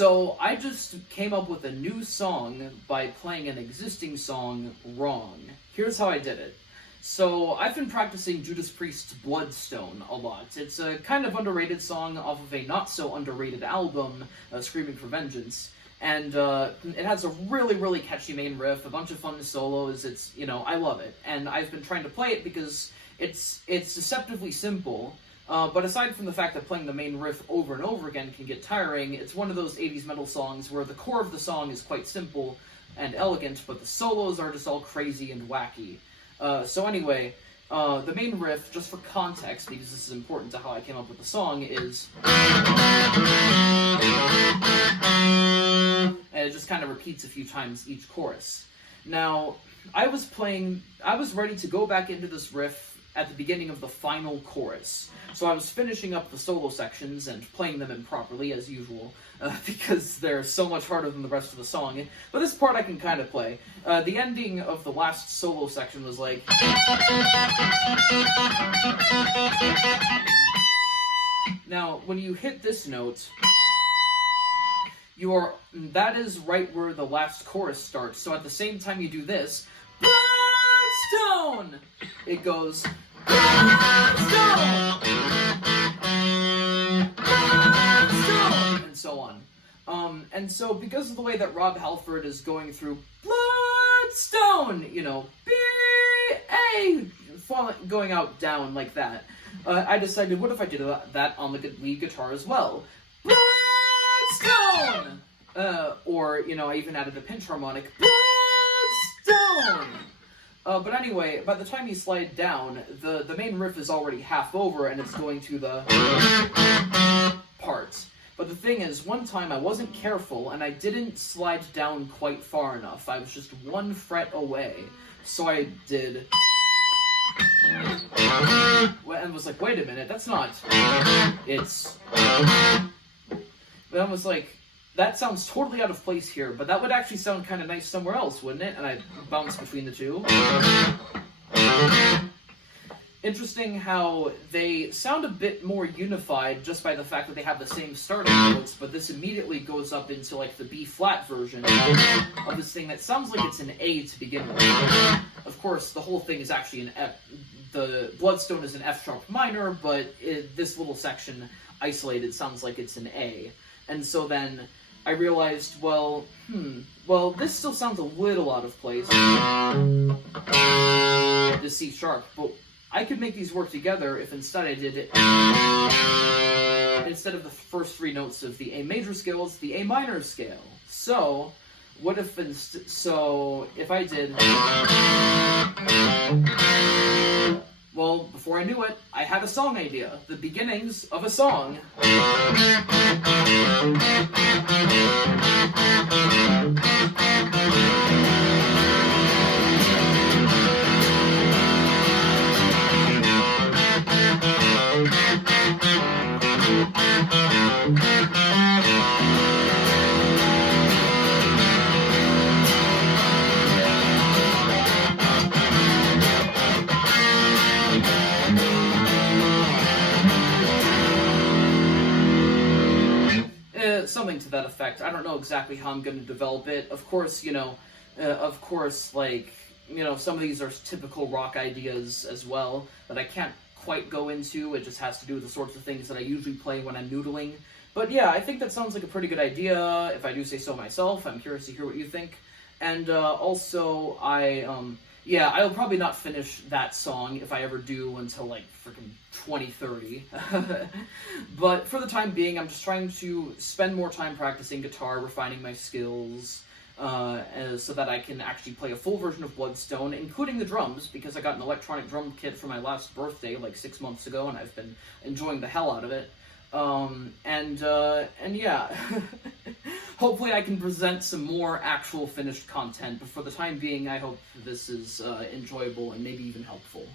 So I just came up with a new song by playing an existing song wrong. Here's how I did it. So I've been practicing Judas Priest's Bloodstone a lot. It's a kind of underrated song off of a not-so-underrated album, Screaming for Vengeance. And it has a really, really catchy main riff, a bunch of fun solos. It's, I love it. And I've been trying to play it because it's deceptively simple. But aside from the fact that playing the main riff over and over again can get tiring, it's one of those 80s metal songs where the core of the song is quite simple and elegant, but the solos are just all crazy and wacky. So anyway, the main riff, just for context, because this is important to how I came up with the song, is... and it just kind of repeats a few times each chorus. Now, I was ready to go back into this riff at the beginning of the final chorus. So I was finishing up the solo sections and playing them improperly, as usual, because they're so much harder than the rest of the song. But this part I can kind of play. The ending of the last solo section was like... Now, when you hit this note, that is right where the last chorus starts. So at the same time you do this, Bloodstone! It goes, Bloodstone! Bloodstone! And so on. And so because of the way that Rob Halford is going through Bloodstone, B-A, going out down like that, I decided, what if I did that on the lead guitar as well? Bloodstone! Or, I even added a pinch harmonic. Bloodstone! But anyway, by the time you slide down, the main riff is already half over, and it's going to the part. But the thing is, one time I wasn't careful, and I didn't slide down quite far enough. I was just one fret away. So I did... and was like, wait a minute, that's not... It's... Then I was like, that sounds totally out of place here, but that would actually sound kind of nice somewhere else, wouldn't it? And I bounced between the two. Interesting how they sound a bit more unified just by the fact that they have the same starting notes, but this immediately goes up into like the B-flat version of this thing that sounds like it's an A to begin with. Of course, the whole thing is actually an F. The Bloodstone is an F-sharp minor, but this little section isolated sounds like it's an A. And so then I realized, well, this still sounds a little out of place, the C sharp, but I could make these work together if instead I did it, instead of the first three notes of the A major scale, it's the A minor scale. So, what if, if I did, well, before I knew it, I had a song idea, the beginnings of a song. Something to that effect. I don't know exactly how I'm going to develop it. Of course, some of these are typical rock ideas as well that I can't quite go into. It just has to do with the sorts of things that I usually play when I'm noodling. But yeah, I think that sounds like a pretty good idea, if I do say so myself. I'm curious to hear what you think. And also, I'll probably not finish that song, if I ever do, until like freaking 2030. But for the time being, I'm just trying to spend more time practicing guitar, refining my skills, so that I can actually play a full version of Bloodstone, including the drums, because I got an electronic drum kit for my last birthday like 6 months ago, and I've been enjoying the hell out of it. And yeah, hopefully I can present some more actual finished content, but for the time being, I hope this is enjoyable and maybe even helpful.